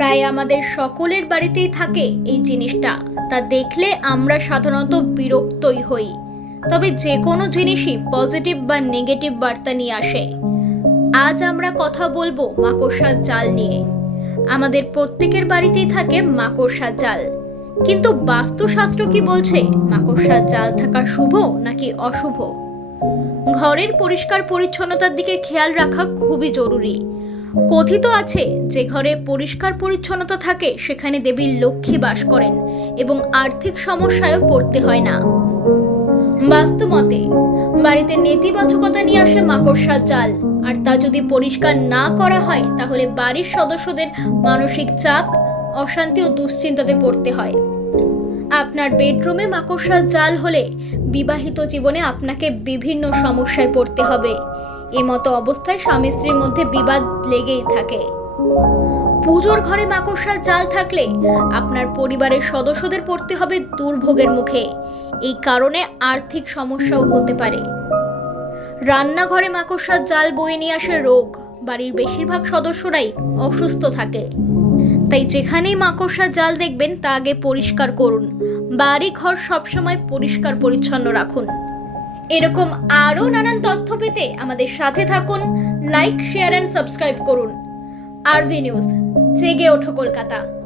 প্রায় আমাদের সকলের বাড়িতেই থাকে এই জিনিসটা। তা দেখলে আমরা সাধারণত বিরক্তই হই। তবে যে কোনো জিনিসই পজিটিভ বা নেগেটিভ বার্তা নিয়ে আসে। আজ আমরা কথা বলব মাকড়সার জাল নিয়ে। আমাদের প্রত্যেকের বাড়িতেই থাকে মাকড়সার জাল। কিন্তু বাস্তুশাস্ত্র কি বলছে? মাকড়সার জাল থাকা শুভ নাকি অশুভ? ঘরের পরিষ্কার পরিচ্ছন্নতার দিকে খেয়াল রাখা খুবই জরুরি। কথিত আছে যে ঘরে পরিষ্কার পরিচ্ছন্নতা থাকে, সেখানে দেবীর লক্ষ্মী বাস করেন এবং আর্থিক সমস্যায়ও পড়তে হয় না। বাস্তু মতে বাড়িতে নেতিবাচকতা নিয়ে আসে মাকড়সার জাল, আর তা যদি পরিষ্কার না করা হয়, তাহলে বাড়ির সদস্যদের মানসিক চাপ, অশান্তি ও দুশ্চিন্তাতে পড়তে হয়। আপনার বেডরুমে মাকড়সার জাল হলে বিবাহিত জীবনে আপনাকে বিভিন্ন সমস্যায় পড়তে হবে। এমতো অবস্থায় স্বামী স্ত্রীর মধ্যে বিবাদ লেগেই থাকে। পুজোর ঘরে মাকড়সার জাল থাকলে আপনার পরিবারের সদস্যদের পড়তে হবে দুর্ভোগের মুখে। এই কারণে আর্থিক সমস্যাও হতে পারে। রান্নাঘরে মাকড়সার জাল বয়ে নিয়ে আসে রোগ। বাড়ির বেশিরভাগ সদস্যরাই অসুস্থ থাকে। তাই যেখানেই মাকড়সার জাল দেখবেন, তা আগে পরিষ্কার করুন। বাড়ি ঘর সবসময় পরিষ্কার পরিচ্ছন্ন রাখুন। এরকম আরও নানান তথ্য পেতে আমাদের সাথে থাকুন লাইক শেয়ার অ্যান্ড সাবস্ক্রাইব করুন। আরভি নিউজ, জেগে ওঠো কলকাতা।